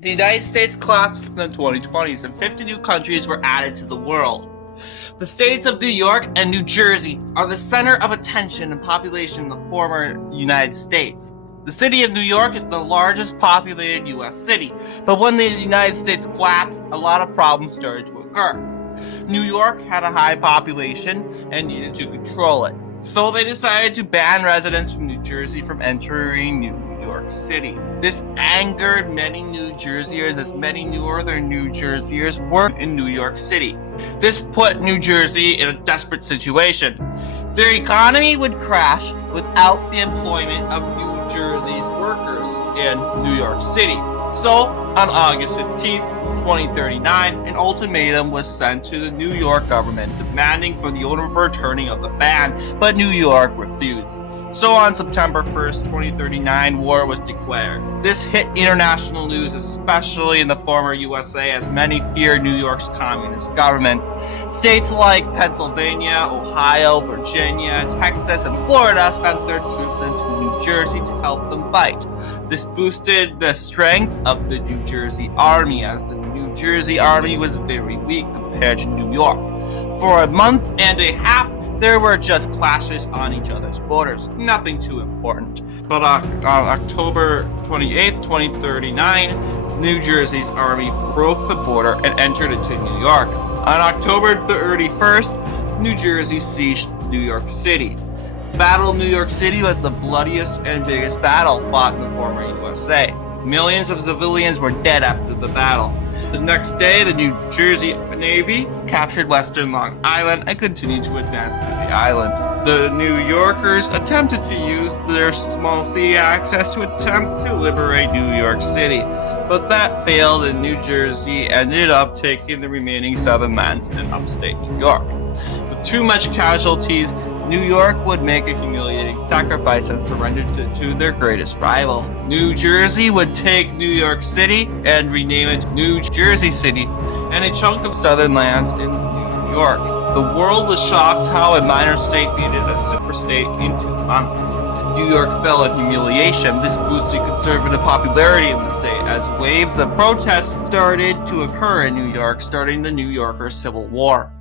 The United States collapsed in the 2020s and 50 new countries were added to the world. The states of New York and New Jersey are the center of attention and population in the former United States. The city of New York is the largest populated U.S. city, but when the United States collapsed, a lot of problems started to occur. New York had a high population and needed to control it, so they decided to ban residents from New Jersey from entering New York City. This angered many New Jerseyers, as many northern New Jerseyers were in New York City. This put New Jersey in a desperate situation. Their economy would crash without the employment of New Jersey's workers in New York City. So, on August 15th, 2039, an ultimatum was sent to the New York government demanding for the overturning of the ban, but New York refused. So on September 1st, 2039, war was declared. This hit international news, especially in the former USA, as many feared New York's communist government. States like Pennsylvania, Ohio, Virginia, Texas, and Florida sent their troops into New Jersey to help them fight. This boosted the strength of the New Jersey Army, as the New Jersey Army was very weak compared to New York. For a month and a half, there were just clashes on each other's borders, nothing too important. But on October 28, 2039, New Jersey's army broke the border and entered into New York. On October 31st, New Jersey sieged New York City. The Battle of New York City was the bloodiest and biggest battle fought in the former USA. Millions of civilians were dead after the battle. The next day, the New Jersey Navy captured western Long Island and continued to advance through the island. The New Yorkers attempted to use their small sea access to attempt to liberate New York City, but that failed and New Jersey ended up taking the remaining southern lands in upstate New York. With too much casualties, New York would make a humiliating sacrifice and surrender to their greatest rival. New Jersey would take New York City and rename it New Jersey City, and a chunk of southern lands in New York. The world was shocked how a minor state beat a superstate in 2 months. New York fell in humiliation. This boosted conservative popularity in the state as waves of protests started to occur in New York, starting the New Yorker Civil War.